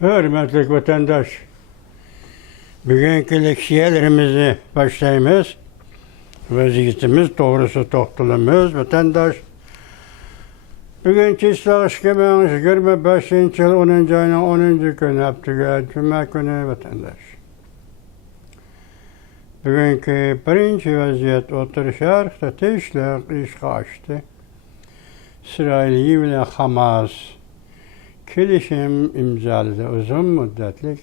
Hürmetli vatandaş, bugünkü leksiyelerimizi başlayımız. Vaziyetimiz doğrusu toxtalımız vatandaş. Bugünkü İslah işkemeğiniz 25. yıl 10. ayının 10. günü haftıga Cuma günü vatandaş. Bugünkü birinci vaziyet oturuşarıqda teşlik işği açtı. İsrail ile Hamas kelişim imzaladı uzun müddetlik.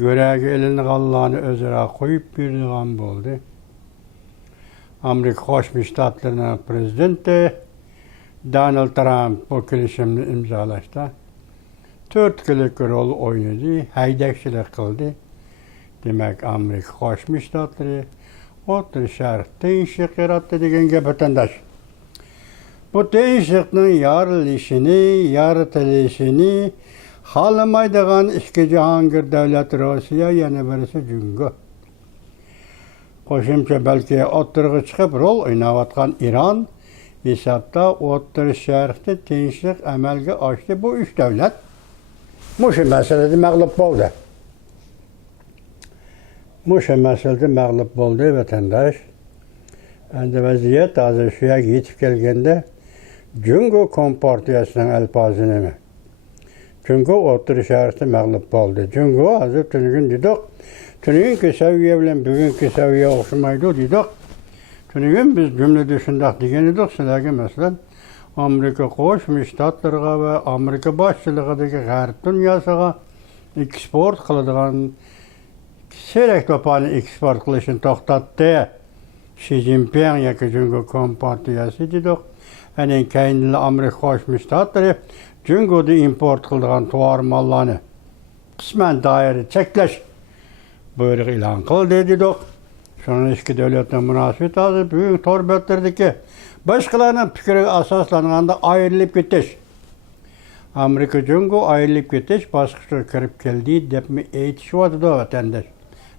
Görəgi elini qallarını özərə qoyub birdiğən oldu. Amerika Qoşmuş Ştatlarının prezidenti Donald Trump bu kelişimini imzalaştı. 4 yıllık rol oynadı, haydakçılık kıldı. Demek Amerika Qoşmuş Ştatları Orta Şərq değişik yarattı degen gep vatandaş. Bu değişikliğin yaratılışını xalamaydigan iki Cihangir devlet Rusya yana birisi Cüngü. Qo'shimcha belki o'ttirg'i chiqib rol o'ynayotgan İran hesabda O'rta Sharqda tinchlik amalga oshdi. Bu üç devlet mushu masalada mag'lub bo'ldi. Mushu masalada mag'lub bo'ldi vatandaş. Endi vaziyat hozir shu yerga yetib kelganda Cüngü Kompartiyasining alpozini Çünkü O'rta Sharqda mag'lub bo'ldi. Cüngü hozir tunigun dedik. Tunigunki saviya bilan bugungi saviya o'xshamaydi dedik. Tunigun biz jumlada shundoq degan edik sizlarga masalan Amerika Qo'shma Shtatlarga va Amerika boshchiligidagi G'arb dunyosiga eksport qiladigan serak to'pani eksport qilishini to'xtatdi. Xi Jinping yoki Cüngü Kompartiyasi dedik. Anan keyin Amerika Qo'shma Shtatlari Cüngü'de import kıldıgan tuvar mallarını kısmen daire çekleş buyruq ilan kıldı dedik. Şunun iki devletin münasebeti hazır büyük torbetlerdeki başkalarının fikri asaslanganda ayrılıp getiş. Amerika Cüngü ayrılıp getiş başkası kirip geldi dep mi eytişiyordu da vatandaş.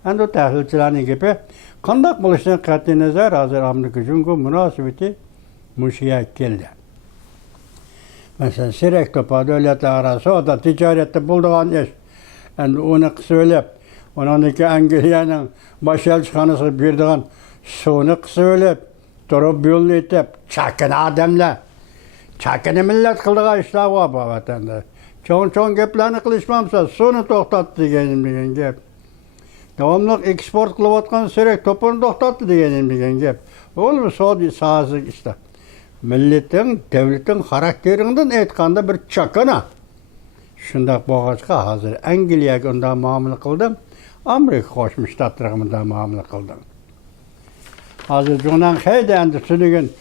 Endi tahlilchilarning gibi qandaq bo'lishdan qat'iy nazar hozir Amerika Cüngü münasebeti muşuya keldi. Mesela Sirek Topa devletler arası o da ticarette bulduğun iş. Yani onu söyleyip, onunki Anglia'nın başel çıkanısı birdiğin sonu söyleyip, durup yolunu itip, çakın adamla, çakın millet kıldığı işler var bu vatandaş. Çoğun geplerini kılışmamsa sonu toxtattı diyelim gep. Devamlı eksport kılıvatkan Sirek Topa'nı toxtattı diyelim gep. Olur mu sahası işte. Milletin, devletin karakterinden etkanda bir çakana. Şundak boğazga hazır Angliyaga onda muamele kıldım. Amerika Qo'shma Shtatlarga muamele kıldım. Hazır Junan Hayden de sünügün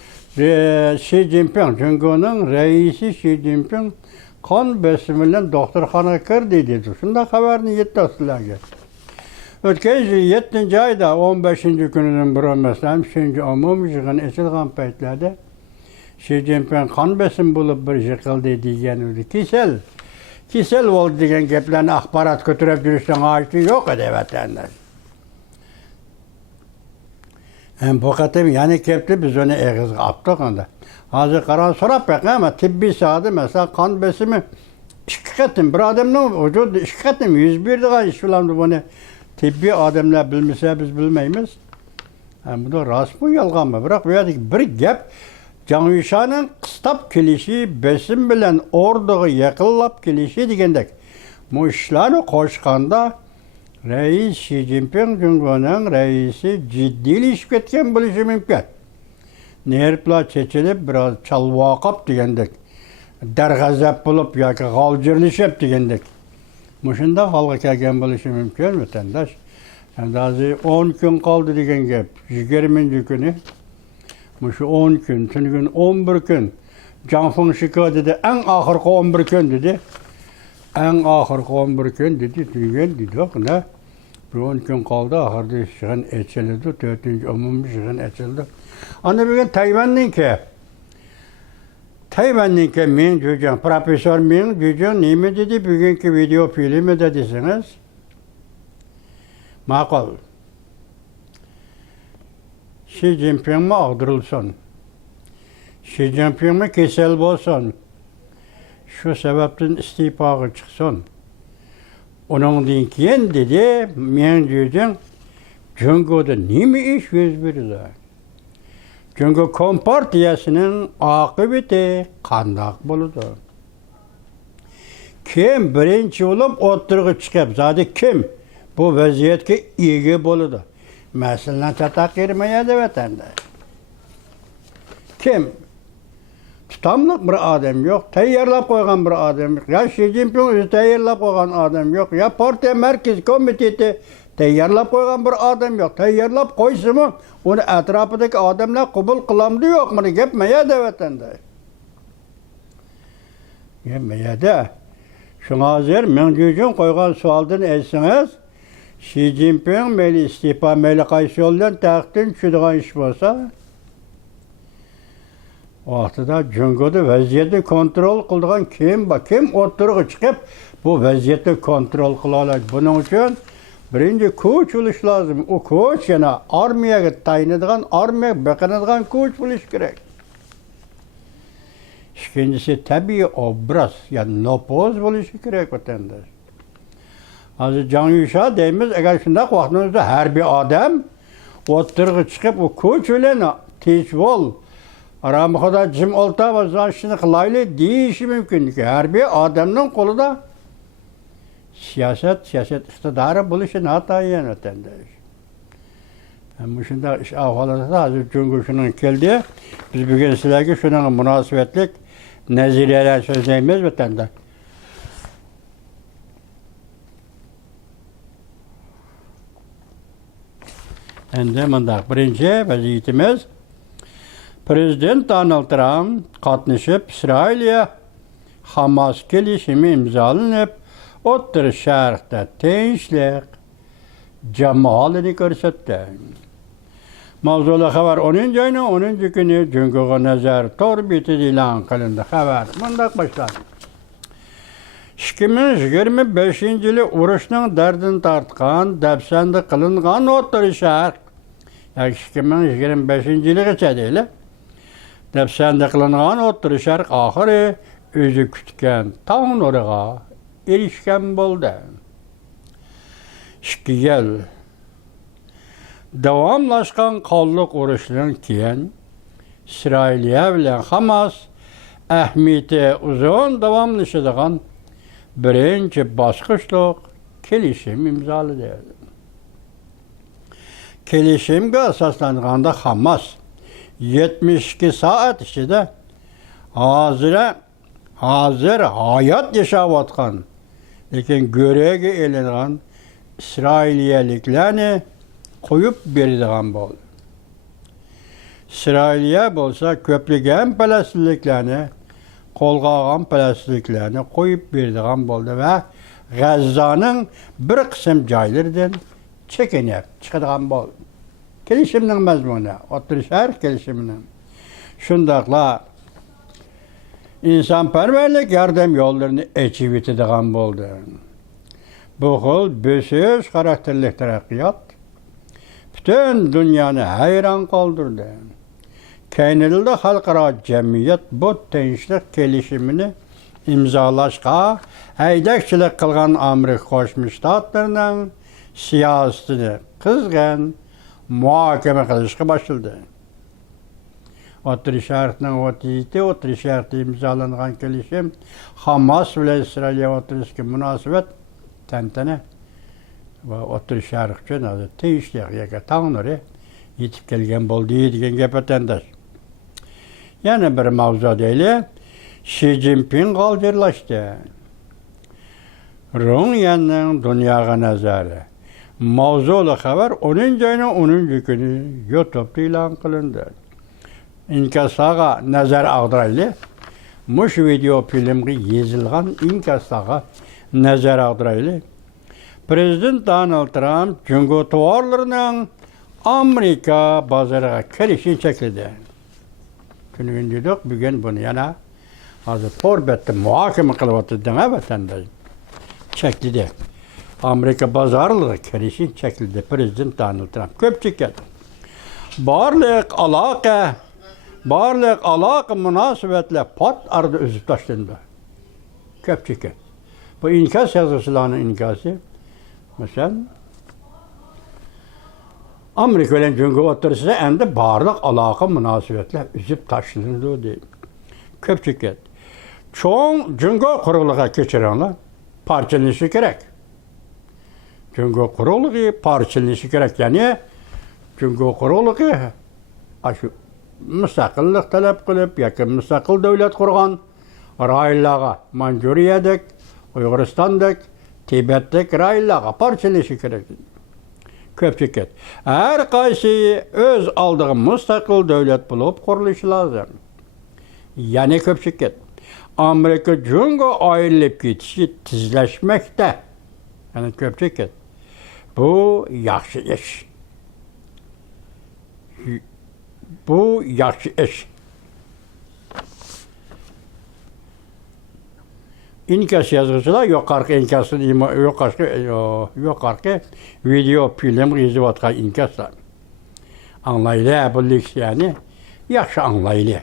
Xi Jinping, Cüngü'nün reisi Xi Jinping kan besimiyle doktorxana kirdi dedi. Şundak haberini yetti sizlarga. Ötken 7. ayda 15. gününün bir mesela 3. umum yığın esilgan paytlarda Xi Jinping kan besim bulup bir şey kıldı diyeni Kisel oldu diyen geplerini akbarat götürüp dürüstten ağaçlı yok ede vatandaş. Bu katım yani kepti biz onu eğiz kaptık onda. Hazır karan sorap pek ama tibbi sahada mesela kan besimi şikayetim bir adamın vücudu şikayetim 101 daha iş filan bunu tibbi adamlar bilmese biz bilmeyimiz. Bu da rast mı yalgan mı? Bırak bir gep Canışanın kıstap kilişi besim bilen orduğu yakıllap kilişi digendek. Bu işleri koşkanda reis Xi Jinping Cüngü'nün reisi ciddi ilişki etken bilişi mümkün. Nerpla çeçilip biraz çalvaqap digendek. Dergazap bulup yaki galcırlışıp digendek. Muşunda halga kelgen bilişi mümkün vatandaş. Yani 10 gün kaldı digen gep. 20. günü. Şu 10 gün, tünügün 11 gün. Canfın şıkı dedi, en ahırkı 11 gün dedi. En ahırkı 11 gün dedi, tünügün dedik ne? Bir 10 gün kaldı, ahırda şıkın etçildi, 4. umum şıkın etçildi. Anı bugün Tayvan'ınki men cücün, profesör men cücün, neymi dedi, bugünkü video filmi dedisiniz. Makul. Xi Jinping mi ağdırılsın? Xi Jinping mi kesel bolsun? Şu sebepten istifaga çıksın. Onundan keyin dedi, men dedim, Cungo'da nime iş yüz berdi? Cungo Kompartiyasının akıbeti kandak boludu. Kim birinci olup oturgu çıkıp, zaten kim bu vaziyetke ege boludu? Mesela çatak girmeyedi vatandaş. Kim? Tutamlık bir adam yok, tayarlap koygan bir adam yok. Ya Xi Jinping özü tayarlap koygan adam yok. Ya Partiya Merkez Komiteti tayarlap koygan bir adam yok. Tayarlap koysa mı, onu etrafındaki adamlar kabul kılamdı yok mu? Gepmeyedi vatandaş. Gepmeyedi. Şuna hazır, men gücün koygan sualdan etsiniz, Xi Jinping meyli istifa, meyli qaysı yoldan taxtdan düşüdüğün iş bolsa, o vaxtıda Cungo'da vaziyeti kontrol kıldığın kim oturuğa çıkıp bu vaziyeti kontrol kılalar. Bunun için birinci koç oluş lazım. O koç yana armiyaga tayinadigan, armiyaga bakınadigan koç buluş gerek. İkincisi tabii obraz, yani nopoz buluşu gerek vatandaş. Hazır Can Yuşa deyimiz, eğer şundak vaxtınızda her bir adam oturuğa çıkıp o koç ölen teç bol, aramıqda jim olta va zanşını qılaylı deyişi mümkün ki her bir adamın kolu da siyaset iktidarı buluşun hatayen vatandaş. Ama şunda iş ahvalatı hazır çünkü şunun geldi. Biz bugün sizlerge şunun münasebetlik neziriyeler sözleyimiz vatandaş. Endi mındaq birinci vaziyetimiz Prezident Donald Trump qatnışıp İsrail'e Hamas kelişimi imzalanıp O'rta Şarqda tinchlik jamolini ko'rsatdi. Mavzuli xabar 10 ayning 10 kuni Cungo'ga nazar tor betida e'lon qilindi. Xabar mundaq boshlandi. 2025 yili urushning dardini tortgan, dafsanda qilingan O'rta Şarq, yani 2025 yiligacha deyli. Dafsanda qilingan O'rta Şarq oxiri o'zi kutgan tong nuriga erishgan bo'ldi. 2 yil davomlashgan qonliq urushdan keyin İsrailiya bilan Hamas ahamiyati uzun davomlashadigan birinchi bosqichliq kelishim imzoladi. Kelishimga asoslanganda Hamas 72 soat ichida hozir hayot yashayotgan, lekin go'rega elingan İsrailiyaliklarni qo'yib beradigan bo'ldi. İsrailiya bo'lsa ko'plagan falastinliklarni, qo'lga olgan falastinliklarni qo'yib beradigan bo'ldi va G'azzoning bir qism joylaridan chekinib chiqadigan bo'ldi. Kelishimning mazmuni, O'rta Şarq kelishimining. Shundaqla insonparvarlik yordam yo'llarini ochib etadigan bo'ldi. Bu xil bo'sish xarakterli taraqqiyot bütün dünyani hayron qoldirdi. Kaynilda xalqaro jamiyat bu tinchlik kelishimini imzolashga haydakchilik qilgan Amerika Qo'shma Shtatlarining siyosatini qizg'in muhokama qilishga boshladi. O'rta Şarqning O'rta Şarqda imzolangan kelishim Hamas bilan Isroil o'rtasidagi munosabat tantana va O'rta Şarq uchun tinchlikga tong nuri yetib kelgan bo'ldi degan gap vatandosh. Yana bir mavzu deyli, Xi Jinping g'oldirlashdi. Ro'ngyanning dunyoga nazari. Mavzuli xabar 10 ayning 10 kuni YouTube'da e'lon qilindi. İnkasaga nazar ag'dirayli. Mush video filmga yezilgan inkasaga nazar ag'dirayli. Prezident Donald Trump Cungo tovarlarining Amerika bozoriga kirishini chekladi. Shuni dedik, bugun buni yana hozir forbatda muhokama qilyapti vatandosh. Chekladi. Amerika bozorlariga kirishini chekladi Prezident Donald Trump. Ko'pchilik barliq aloqa munosabatlar pot arada o'zib tashlandi. Ko'pchilik Bu inkas yazıcılarının inkası. Mesela Amerika ile Cüngü otursa endi barlıq alaka münasibetler üzüp taşınırdı deyil. Köpçük et. Çoğun Cüngü kuruluğa geçirenler parçalanışı gerek. Cüngü kuruluğu parçalanışı gerek. Yani Cüngü kuruluğu aşı müstakillik talep kılıp, yakın müstakil devlet kurgan raylarga Manjuriyadek, Uyg'uristondek, Tibetdek raylarga parçalanışı gerek. Köpçük et. Her qaysi öz aldığı müstakil devlet bulup kuruluşu lazım. Yani köpçük et. Amerika Cüngü ayrılıp gitişi tizleşmekte. Yani köpçük et. Bu yaxşı iş. Bu yaxşı iş. İnkas yazıcılar yukarı inkasını yukarı video film izleyatkan inkaslar. Anlayılı bu lüks yani. Yaxşı anlayılı.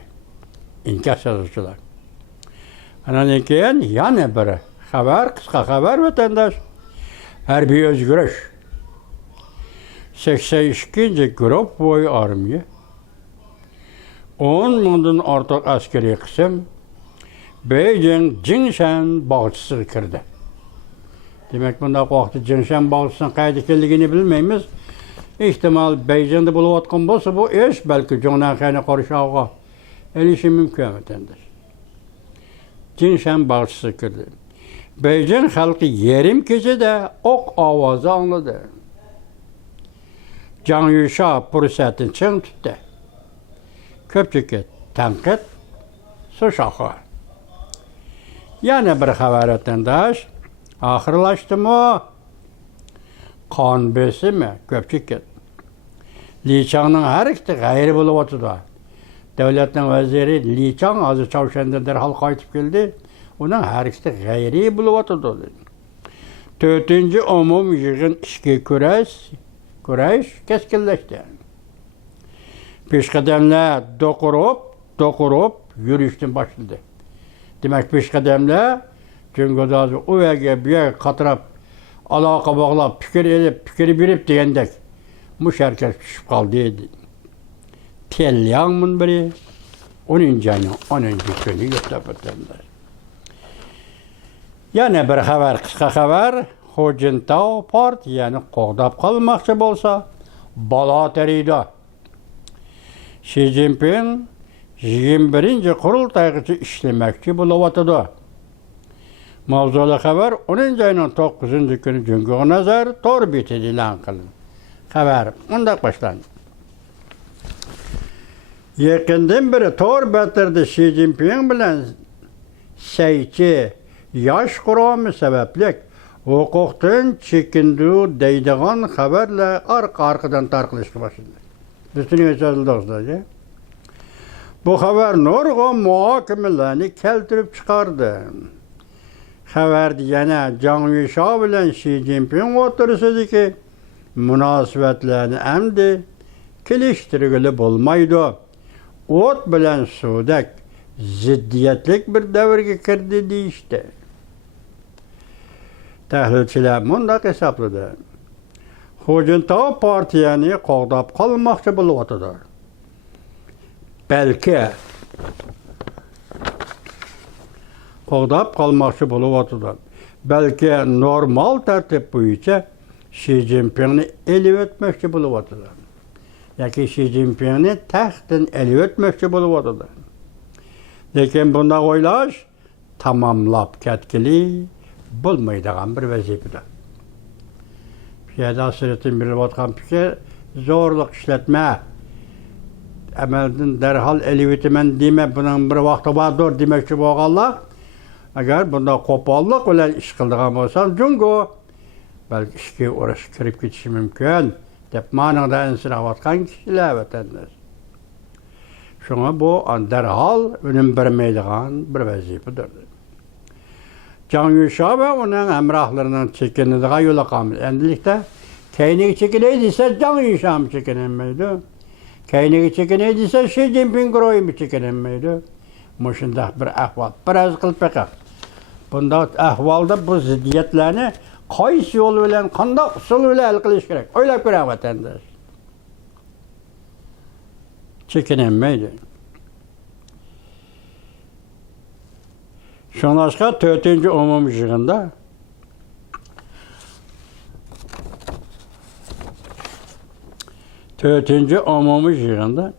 İnkas yazıcılar. Ananın keyin yana bir xabar, qisqa xabar vatandaş. Harbiy o'zgarish. 82-ci Grup boyu armiya 10 mingdan ortiq askeriy qism Beijing Jinshan bog'chisiga kirdi. Demek bunda vaqtda Jinshan bog'chisining qayerda ekanligini bilmaymiz. Ehtimal Beijingda bo'layotgan bo'lsa bu ish balki Jonanxani qorishog'iga elishi mumkin vatandaş. Jinshan bog'chisiga kirdi. Beijing xalqi yarim kechada o'q ovozi angladi. Jiang Yunsha fursatini ching tutdi. Ko'pchilik tanqid so'shoqi. Yana bir xabar vatandaş oxirlashdimi? Qon besimi? Ko'pchilik. Li Changning harakati g'ayri bo'lib o'tdi. Davlatning vaziri Li Chang hozir Chavshandan darhol qaytib keldi. Uning harakati g'ayri bo'lib o'tdi. 4-chi umum yig'in ishga kurash keskinlashdi. Peshqadamlar do'qurib yurishdan boshladi. Demak, peshqadamlar Cüngüdazı u yerga bu yerga qatirab aloqa bog'lab fikr berib degandek musharkat tushib qoldi edi. Telyangmin biri 10-ayning 10-kuni yo'qlab Yana bir xabar, qisqa xabar, Hu Jintao partiyani qo'g'dab qolmoqchi bo'lsa, balo teriydi. Xi Jinping 21-ci qurultaygacha ishlamoqchi bo'layotdi. Mavzuli xabar 10-ayning 9-kuni Cüngü nazar tor betida e'lon qilindi. Xabar undaq boshlandi. Yaqindan beri tor betirdi Xi Jinping bilan Saychi yosh quromi sababli huquqdan chekindu deydigan xabarlar orqa-orqadan tarqalishga boshladi. Bizning so'zlarda bu xabar nurg'un muhokimalarni keltirib chiqardi. Xabarda yana Jiang Yunsha bilan Xi Jinping o'rtasidagi munosabatlarni endi kelishtirgili bo'lmaydi. O't bilan suvdak ziddiyatlik bir davrga kirdi deyishdi. Tahlilchilar mundaq hisobladi. Hu Jintao partiyani qo'g'dab qolmoqchi bo'layotdi. Belki qo'g'dab qolmoqchi bo'layotdi. Belki normal tartib bo'yicha Xi Jinpingni elib o'tmoqchi bo'layotdi. Yoki Xi Jinpingni taxtdan elib o'tmoqchi bo'layotdi. Lekin bunday o'ylash tamomlab ketgili bo'lmaydigan bir vazifadir. Piyada sirtin berilayotgan fikr zo'rliq ishlatma. Amaldan darhol elib o'taman dema, buning bir vaqti bordir demoqchi bo'lganlar. Agar bunday qo'pollik bilan ish qiladigan bo'lsam, Cüngü balki ishga urush kirib ketishi mumkin deb ma'noda insirayotgan kishilar vatandaş. Şuna bu darhol unum bermaydigan bir vazifadir. Jiang Yunsha ve onun hamrohlarining chekinadigan yo'li qolmadi. Endilikda keyniga chekinay desa Jiang Yunsha ham chekinmaydi. Keyniga chekinay desa Xi Jinping ro'yimi chekinmaydi. Mushundaq bir ahvol. Biroz qilib baqa. Bunda ahvalda bu ziddiyetlerini qaysi yol bilen, qanday usul bilen hal qilish kerak? O'ylab ko'ring vatandosh. Chekinilmaydi. Şunlaşqa 4-cü umumi yığında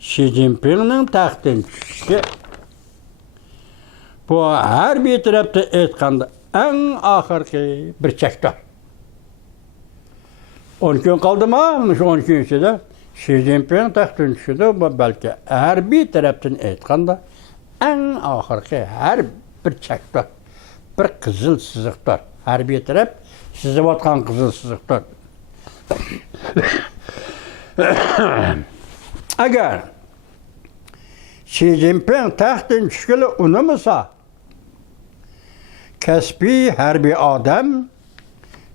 Xi Jinping'nin taxtdan tushishi bu har bir tarafda aytganda eng oxirgi bir chektor. 10 kun qoldimi? Shu 10 kun ichida Xi Jinping taxtdan tushdi. Bu balki har bir tarafdan aytganda eng oxirgi har bir chektor, bir qizil chiziqdir. Har bir taraf chizayotgan qizil chiziqdir. Agar Xi Jinping taxtdan tushgili unamasa, kasbiy harbiy odam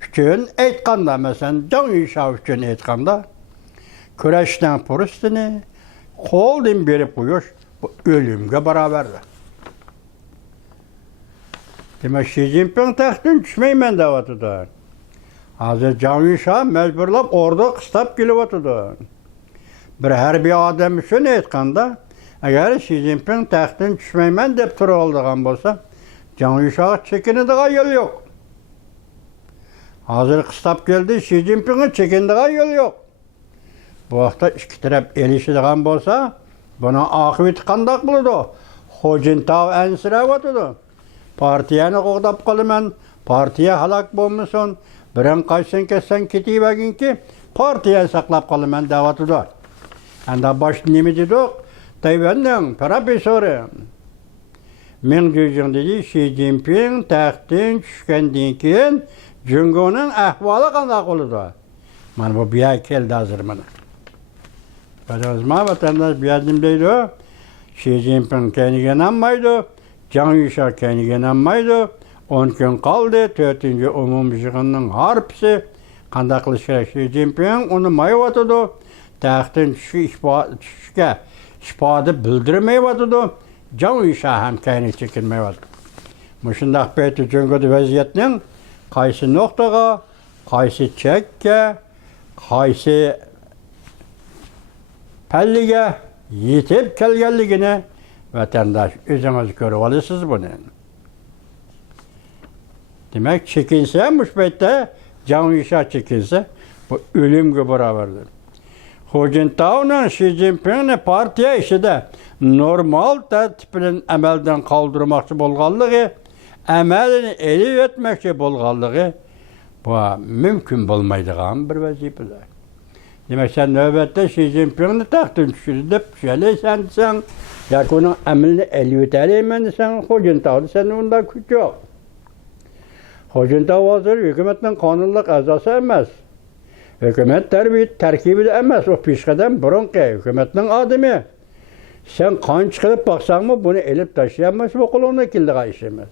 uchun aytganda, masalan, Zhang Yushao uchun aytganda, kurashdan purustini qo'ldan berib qo'yish bu o'limga barobardir. Demak, Xi Jinping taxtdan tushmayman deyapti. Hozir Zhang Yushao majburlab ordu qistab kelyapti. Bir harbiy odam uchun aytganda, agar Xi Jinping taxtdan tushmayman deb turib oladigan bo'lsa, Zhang Yushao chekinadigan yo'l yo'q. Hozir qistab keldi, Xi Jinping'e chekinadigan yo'l yo'q. Bu vaqtda ikki taraf elishadigan bo'lsa, buni oqibati qanday bo'ladi? Hu Jintao ansirayotdi. Partiyani qo'g'dab qolaman, partiya halok bo'lmasin, birin qaysin ketsan ketaverginki, partiya saqlab qolaman deyotdi. Anda bosh nima dedik? Tayvanning professori Ming Jizhong dedi, Xi Jinping taxtdan tushgandan keyin Jungoning ahvoli qanday bo'ladi? Mana bu biya keldi hozir mana. Bazma vatandaş biyadim deydi. Xi Jinping kendiga inanmaydi, Zhang Yushao kendiga inanmaydi. 10 kun qoldi, 4-cü umumiy yig'inning harpisi qanday qilish kerak? Xi Jinping uni mayotdi. Taxtdan tushishga isboti bildirmayotdi. Zhang Yushao ham kendiga chekinmayotdi. Mushundaq payti Jungoda vaziyatning qaysi nuqtaga, qaysi chekka, qaysi palliga yetib kelganligini vatandaş o'zingiz ko'rib olasiz buni. Demak, chekinsa, mush paytda Zhang Yushao chekinsa, bu o'limga barobardir. Hu Jintao'ning Xi Jinpingni partiya ishida normal tartib bilan amaldan qoldirmoqchi bo'lganligi, amalini elib o'tmoqchi bo'lganligi bu mumkin bo'lmaydigan bir vazifadir. Demek sen növbette Xi Jinping'ni taxtdan tushirdi deb tushalaysan desang, yoki uning amalini elib o'talayman desang, Hu Jintao'da sen undan kuch yo'q. Hu Jintao hozir hukumatning qonunli a'zosi emas. Hukumat tarkibida emas, u peshqadam burunqi hukumatning odami. Sen qancha qilib boqsangmi, buni elib tashlayolmas, bu qo'lingdan keladigan ish emas.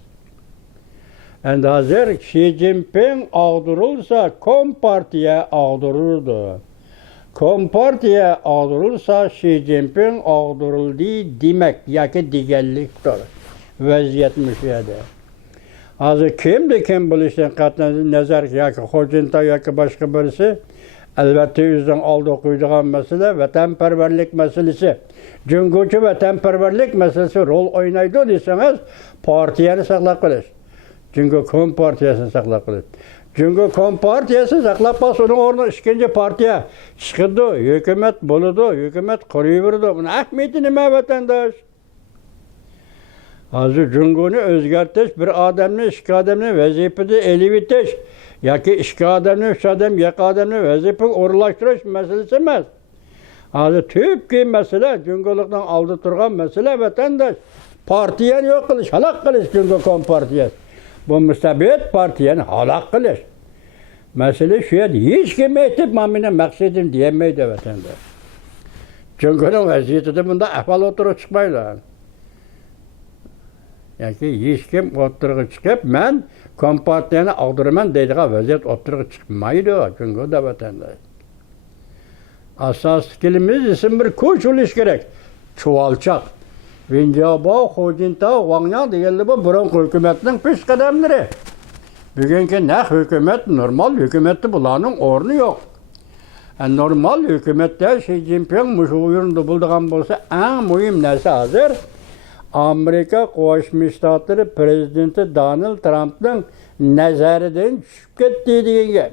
Endi hozir Xi Jinping og'dirilsa, Kompartiya og'dirildi. Kompartiya og'dirilsa, Xi Jinping og'dirildi demak yoki deganlikdir. Vaziyat mushada. Hozir kim bilishdan qat'iy nazar yoki Hu Jintao yoki boshqa birisi albatta o'zidan oldiga qo'yadigan masala vatanparvarlik masalasi. Jungochi vatanparvarlik masalasi rol o'ynaydi desangiz, partiyani saqlab qolish. Jungo Kompartiyasini saqlab qolish. Jungo Kompartiyasi saqlab qolsa, uning o'rniga ikkinchi partiya chiqadi, hukumat bo'ladi, hukumat quraveradi. Buni ahmiyati nima vatandosh? Hozir Jungoni o'zgartirish bir odamni, ikki odamni vazifada elib o'tish yoki ikki odamni, uch odam, yoki odamni vazifaga o'rnalashtirish masalasi emas. Hozir tubki masala, Jungolikning oldida turgan masala vatandosh partiyani yo'q qilish, halok qilish Jungo Kompartiyasi. Bu mustabid partiyani halok qilish. Masala shu yerda hech kim aytib, "Men maqsadim" demaydi vatandosh. Jungoning vaziyatida bunda ahvol o'tirib chiqmaydi. Yoki hech kim o'tirib chiqib, "Men Kompartiyani og'diraman" deydigan vaziyat o'tirib chiqmaydi Jungoda vatandosh. Asosli kelimiz ism bir kuch bo'lish kerak. Chuvalchaq. Vinjaba, Hojinta, Wangya degenler bu bırakın hükümetinin pes kademleri. Bugünkü ne hükümet, normal hükümette bulanın ornu yok. Normal hükümette Xi Jinping müşahurunda bulduğun bolsa en mühim nesi hazır? Amerika Qo'shma Shtatlari prezidenti Donald Tramp'ning nazaridan tushib ketdi degan gap.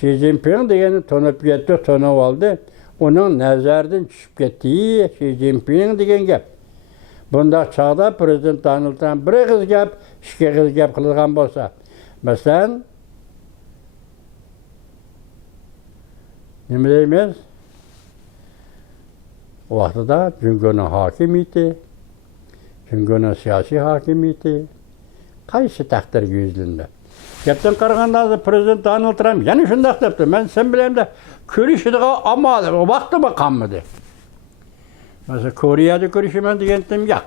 Xi Jinping degani tonib ketdi, tonib oldi. Uning nazaridan tushib ketdi Xi Jinping degan gap. Bunda chog'da prezident Donald Trump bir og'iz gap, ikki og'iz gap qilgan bo'lsa, masalan, nima deymiz? O vaqtida Jungoning hokimiyati, Jungoning siyosiy hokimiyati qaysi taqdirga yuzlandi? Gapdan qaraganda prezident Donald Trump yana shunday debdi. Men sen bilan da ko'rishadigan amal vaqti qolmadi. Mesela Kore'de görüşmen diyentim yok.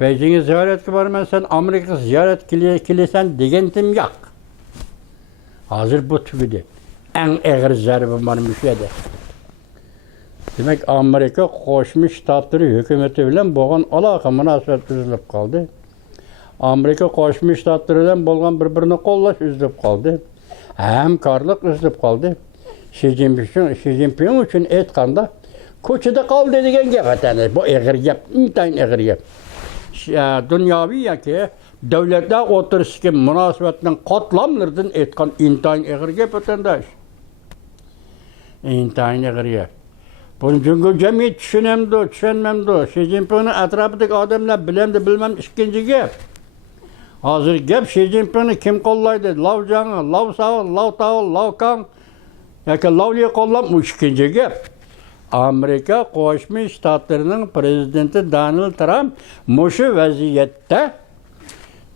Beijing'e ziyaretki varman sen Amerika ziyaret kilisen diyentim yok. Hazır bu tübüdü. En ağır zarbe varmış yedi. Demek Amerika Qo'shma Shtatlari hükümeti bilan bo'lgan aloqa munosabat uzilib qoldi. Amerika Qo'shma Shtatlari bilan bo'lgan bir-birini qo'llash uzilib qoldi. Hamkorlik uzilib qoldi. Xi Jinping uchun aytganda ko'chada qoldi degan gap atadi. Bu og'ir gap, intayin og'ir gap. Dunyoviy yoki davlatlar o'tirishga munosabatning qatlamlaridan aytgan intayin og'ir gap atandash. Intayin og'ir gap. Bunu çünkü cemiyet düşünmemdi. Xi Jinping'in etrafındaki adamlar bilemdi bilmem ikinci gap. Hazır gap Xi Jinping'i kim kollaydı? Lav Zhang, Lav Sao, Lav Tao, Lav Kang. Yoki Lavli'yi kollam bu ikinci gap. Amerika Qo'shma Shtatlarining prezidenti Donald Trump mushu vaziyatda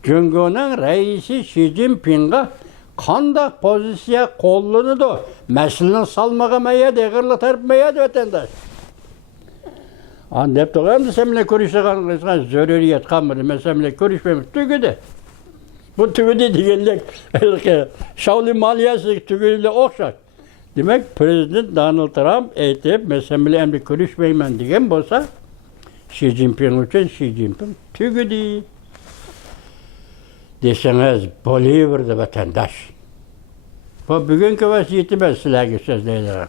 Jungoning raisi Xi Jinping'a qanday pozitsiya qo'llanadi? Masalani salmag'amayadi, eg'irli tartmayadi vatandosh. Deb turgan sen bilan ko'rishgan zaruriyat qolmadi. Men sen bilan ko'rishmaymiz. Tugadi. Bu tugadi deganlik Shaolin maliyasi tugagiga o'xshash. Demek prezident Donald Trump aytib, men sen bilan endi ko'rishmayman degan bo'lsa, Xi Jinping uchun Xi Jinping tugadi. Desangiz bo'laverdi vatandosh. Bu bugungi vaziyatim sizlarga so'zlayman.